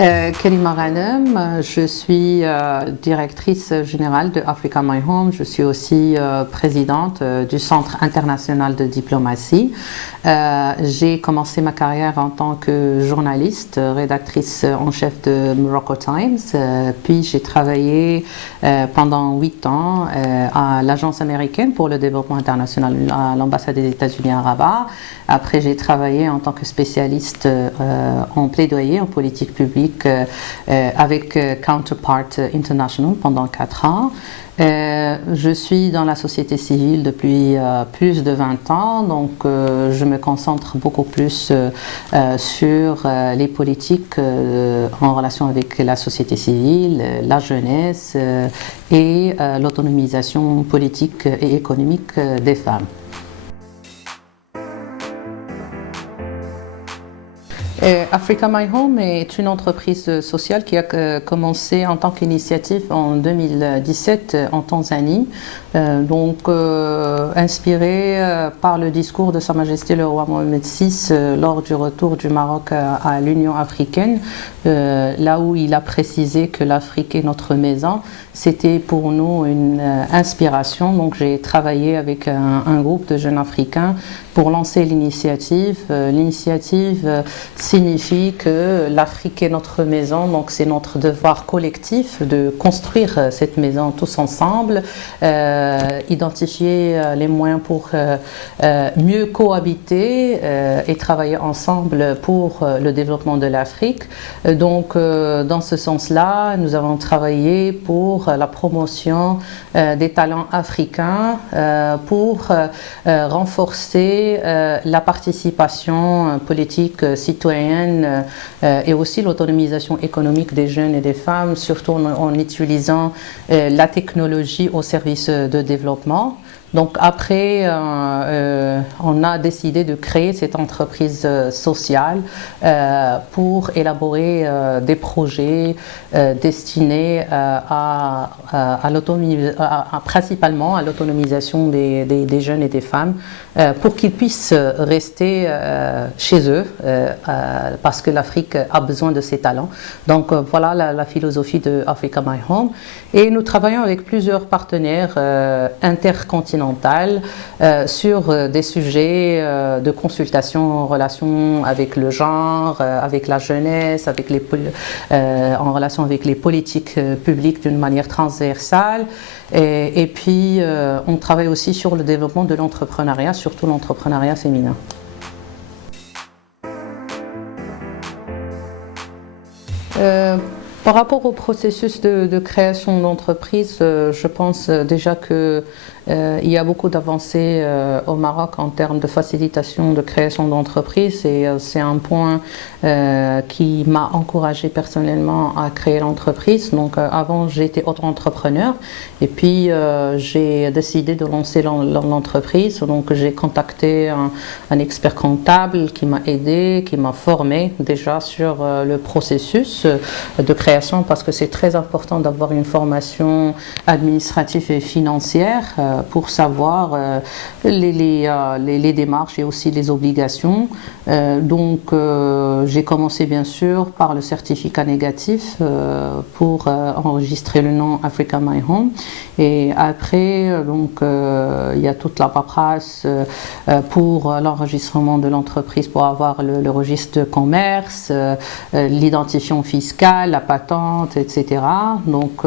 Karima Ghanem, je suis directrice générale de Africa My Home. Je suis aussi présidente du Centre international de diplomatie. J'ai commencé ma carrière en tant que journaliste, rédactrice en chef de Morocco Times. Puis j'ai travaillé pendant 8 ans à l'Agence américaine pour le développement international, à l'ambassade des États-Unis à Rabat. Après, j'ai travaillé en tant que spécialiste en plaidoyer, en politique publique avec Counterpart International pendant 4 ans. Je suis dans la société civile depuis plus de 20 ans, donc je me concentre beaucoup plus sur les politiques en relation avec la société civile, la jeunesse et l'autonomisation politique et économique des femmes. Africa My Home est une entreprise sociale qui a commencé en tant qu'initiative en 2017 en Tanzanie, inspirée par le discours de Sa Majesté le roi Mohamed VI lors du retour du Maroc à l'Union africaine, là où il a précisé que l'Afrique est notre maison. C'était pour nous une inspiration, donc j'ai travaillé avec un groupe de jeunes Africains pour lancer l'initiative. L'initiative signifie que l'Afrique est notre maison, donc c'est notre devoir collectif de construire cette maison tous ensemble, identifier les moyens pour mieux cohabiter et travailler ensemble pour le développement de l'Afrique. Donc dans ce sens-là, nous avons travaillé pour la promotion des talents africains, pour renforcer la participation politique citoyenne et aussi l'autonomisation économique des jeunes et des femmes, surtout en utilisant la technologie au service de développement. Donc après, on a décidé de créer cette entreprise sociale pour élaborer des projets destinés principalement à l'autonomisation des jeunes et des femmes pour qu'ils puissent rester chez eux parce que l'Afrique a besoin de ces talents. Donc voilà la philosophie de Africa My Home. Et nous travaillons avec plusieurs partenaires intercontinentaux sur des sujets de consultation en relation avec le genre, avec la jeunesse, en relation avec les politiques publiques d'une manière transversale. Et puis, on travaille aussi sur le développement de l'entrepreneuriat, surtout l'entrepreneuriat féminin. Par rapport au processus de création d'entreprise, je pense déjà que il y a beaucoup d'avancées au Maroc en termes de facilitation de création d'entreprises et c'est un point qui m'a encouragée personnellement à créer l'entreprise. Donc avant j'étais auto-entrepreneur et puis j'ai décidé de lancer l'entreprise. Donc j'ai contacté un expert comptable qui m'a aidé, qui m'a formé déjà sur le processus de création parce que c'est très important d'avoir une formation administrative et financière pour savoir les démarches et aussi les obligations. Donc j'ai commencé bien sûr par le certificat négatif pour enregistrer le nom Africa My Home et après il y a toute la paperasse pour l'enregistrement de l'entreprise pour avoir le registre de commerce, l'identifiant fiscale, la patente, etc. Donc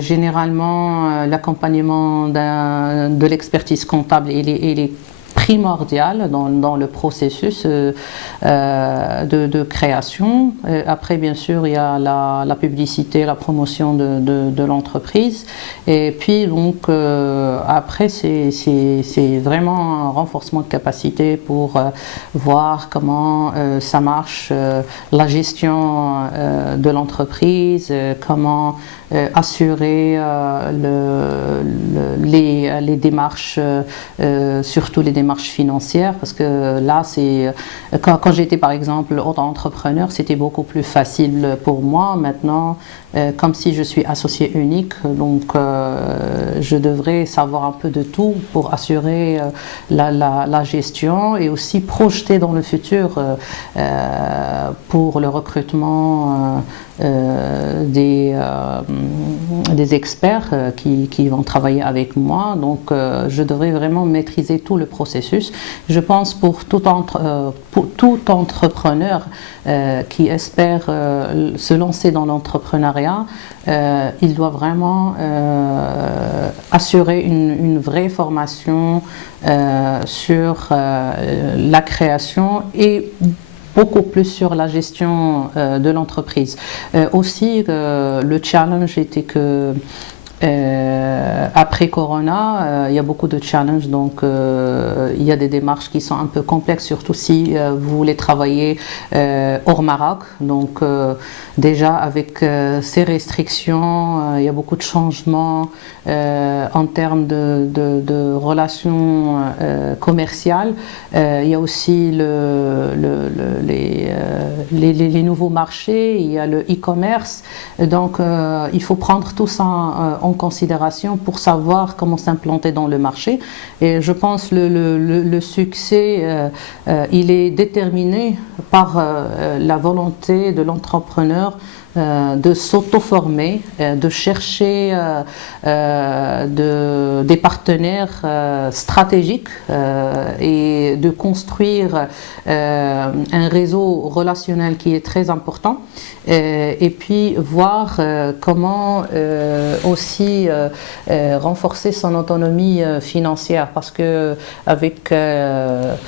généralement l'accompagnement de l'expertise comptable il est primordial dans le processus de création. Après, bien sûr, il y a la publicité, la promotion de l'entreprise. Et puis, donc, après, c'est vraiment un renforcement de capacité pour voir comment ça marche, la gestion de l'entreprise, comment assurer les démarches, surtout les démarches financières, parce que là, quand j'étais par exemple auto-entrepreneur, c'était beaucoup plus facile pour moi. Maintenant, comme si je suis associée unique. Donc, je devrais savoir un peu de tout pour assurer la gestion et aussi projeter dans le futur pour le recrutement des experts qui vont travailler avec moi. Donc, je devrais vraiment maîtriser tout le processus. Je pense pour tout entrepreneur qui espère se lancer dans l'entrepreneuriat, il doit vraiment assurer une vraie formation sur la création et beaucoup plus sur la gestion de l'entreprise. Aussi, le challenge était que après Corona, il y a beaucoup de challenges, donc il y a des démarches qui sont un peu complexes, surtout si vous voulez travailler hors Maroc. Donc déjà avec ces restrictions, il y a beaucoup de changements en termes de relations commerciales. Il y a aussi les nouveaux marchés, il y a le e-commerce. Donc il faut prendre tout ça en considération pour savoir comment s'implanter dans le marché. Et je pense que le succès, il est déterminé par la volonté de l'entrepreneur de s'auto-former, de chercher des partenaires stratégiques et de construire un réseau relationnel qui est très important. Et puis voir comment aussi renforcer son autonomie financière, parce que avec l'ère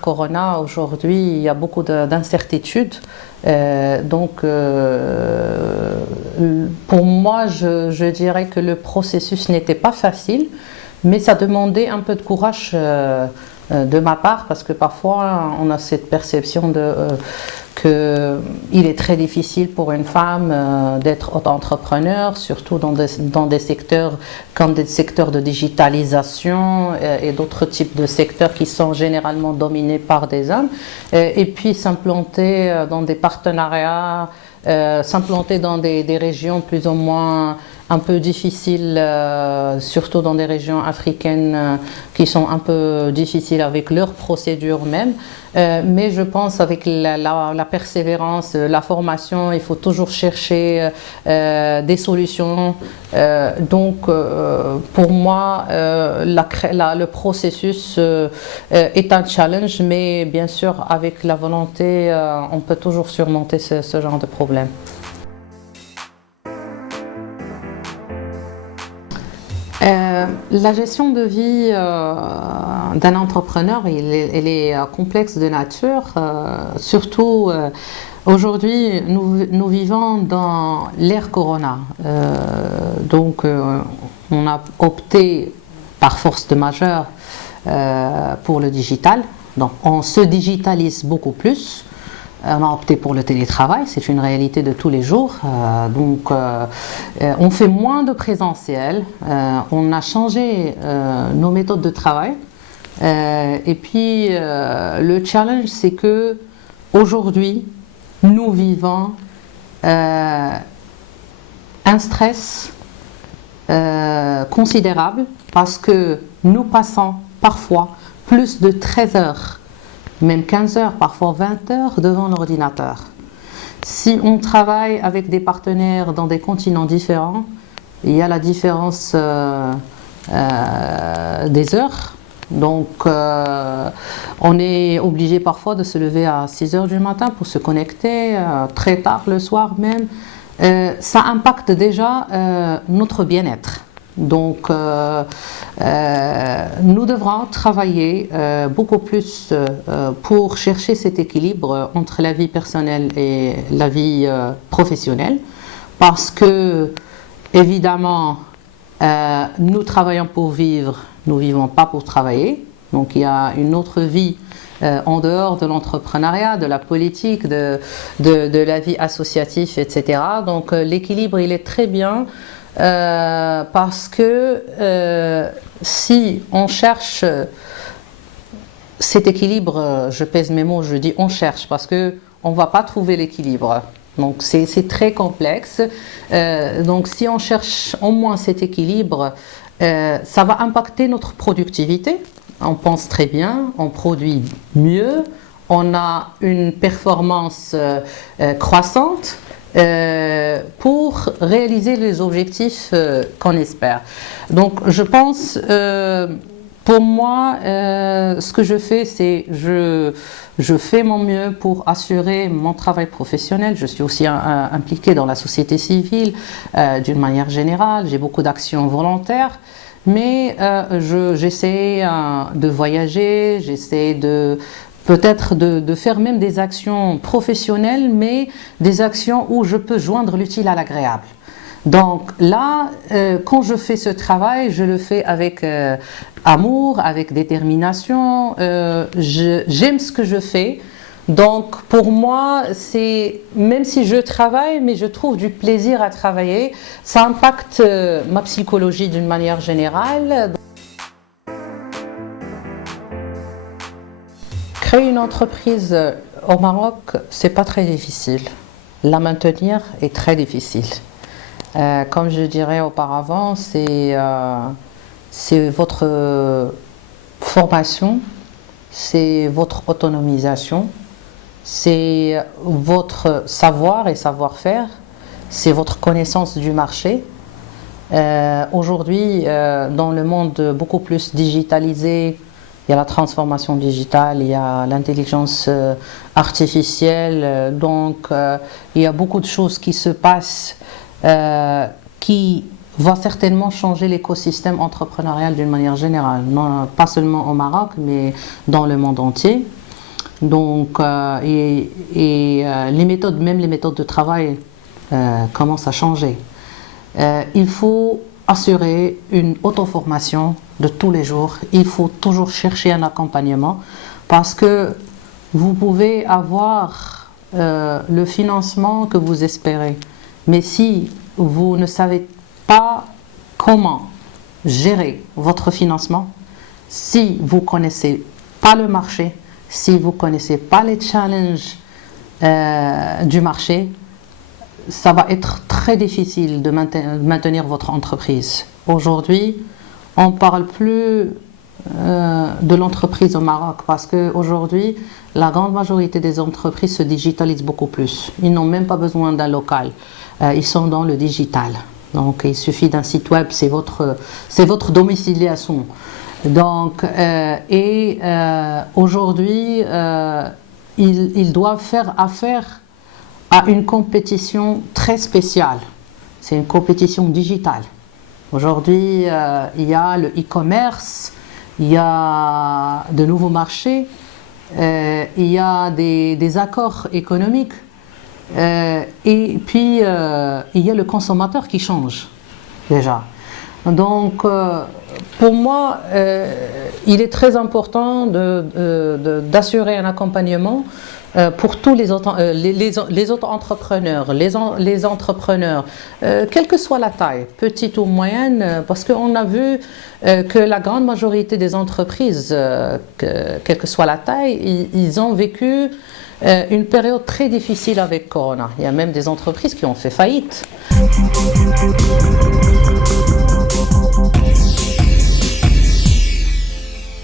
Corona aujourd'hui, il y a beaucoup d'incertitudes. Donc, pour moi, je dirais que le processus n'était pas facile, mais ça demandait un peu de courage de ma part, parce que parfois on a cette perception qu'il est très difficile pour une femme d'être auto-entrepreneur, surtout dans des secteurs comme des secteurs de digitalisation et d'autres types de secteurs qui sont généralement dominés par des hommes. Et puis s'implanter dans des partenariats, s'implanter dans des régions plus ou moins un peu difficiles, surtout dans des régions africaines qui sont un peu difficiles avec leurs procédures même. Mais je pense avec la persévérance, la formation, il faut toujours chercher des solutions. Donc pour moi, le processus est un challenge, mais bien sûr avec la volonté, on peut toujours surmonter ce genre de problème. La gestion de vie d'un entrepreneur, elle est complexe de nature. Surtout aujourd'hui, nous vivons dans l'ère Corona. Donc, on a opté par force de majeure pour le digital. Donc, on se digitalise beaucoup plus. On a opté pour le télétravail, c'est une réalité de tous les jours. Donc, on fait moins de présentiel, on a changé nos méthodes de travail. Et puis, le challenge, c'est que aujourd'hui, nous vivons un stress considérable parce que nous passons parfois plus de 13 heures, même 15 heures, parfois 20 heures devant l'ordinateur. Si on travaille avec des partenaires dans des continents différents, il y a la différence des heures. Donc, on est obligé parfois de se lever à 6 heures du matin pour se connecter, très tard le soir même. Ça impacte déjà notre bien-être. Donc, nous devrons travailler beaucoup plus pour chercher cet équilibre entre la vie personnelle et la vie professionnelle, parce que, évidemment, nous travaillons pour vivre, nous ne vivons pas pour travailler. Donc, il y a une autre vie en dehors de l'entrepreneuriat, de la politique, de la vie associative, etc. Donc, l'équilibre, il est très bien. Parce que si on cherche cet équilibre, je pèse mes mots, je dis on cherche, parce qu'on ne va pas trouver l'équilibre. Donc c'est très complexe. Donc si on cherche au moins cet équilibre, ça va impacter notre productivité. On pense très bien, on produit mieux, on a une performance croissante pour réaliser les objectifs qu'on espère. Donc je pense, pour moi, ce que je fais, c'est je fais mon mieux pour assurer mon travail professionnel. Je suis aussi impliquée dans la société civile d'une manière générale. J'ai beaucoup d'actions volontaires. Mais j'essaie de voyager, j'essaie peut-être de faire même des actions professionnelles, mais des actions où je peux joindre l'utile à l'agréable. Donc là, quand je fais ce travail, je le fais avec amour, avec détermination. J'aime ce que je fais. Donc pour moi, même si je travaille, mais je trouve du plaisir à travailler, ça impacte ma psychologie d'une manière générale. Créer une entreprise au Maroc, c'est pas très difficile. La maintenir est très difficile. Comme je dirais auparavant, c'est votre formation, c'est votre autonomisation. C'est votre savoir et savoir-faire, c'est votre connaissance du marché. Aujourd'hui, dans le monde beaucoup plus digitalisé, il y a la transformation digitale, il y a l'intelligence artificielle, donc il y a beaucoup de choses qui se passent qui vont certainement changer l'écosystème entrepreneurial d'une manière générale, non, pas seulement au Maroc, mais dans le monde entier. Donc, les méthodes, même les méthodes de travail commencent à changer. Il faut assurer une auto-formation de tous les jours. Il faut toujours chercher un accompagnement parce que vous pouvez avoir le financement que vous espérez. Mais si vous ne savez pas comment gérer votre financement, si vous ne connaissez pas le marché, si vous ne connaissez pas les challenges du marché, ça va être très difficile de maintenir votre entreprise. Aujourd'hui, on ne parle plus de l'entreprise au Maroc parce qu'aujourd'hui, la grande majorité des entreprises se digitalisent beaucoup plus. Ils n'ont même pas besoin d'un local. Ils sont dans le digital. Donc, il suffit d'un site web, c'est votre domiciliation. Donc, aujourd'hui, ils doivent faire affaire à une compétition très spéciale. C'est une compétition digitale. Aujourd'hui, il y a le e-commerce, il y a de nouveaux marchés, il y a des accords économiques, et puis il y a le consommateur qui change déjà. Donc, pour moi, il est très important d'assurer un accompagnement pour tous les autres entrepreneurs, les entrepreneurs, quelle que soit la taille, petite ou moyenne, parce qu'on a vu que la grande majorité des entreprises, quelle que soit la taille, ils ont vécu une période très difficile avec Corona. Il y a même des entreprises qui ont fait faillite.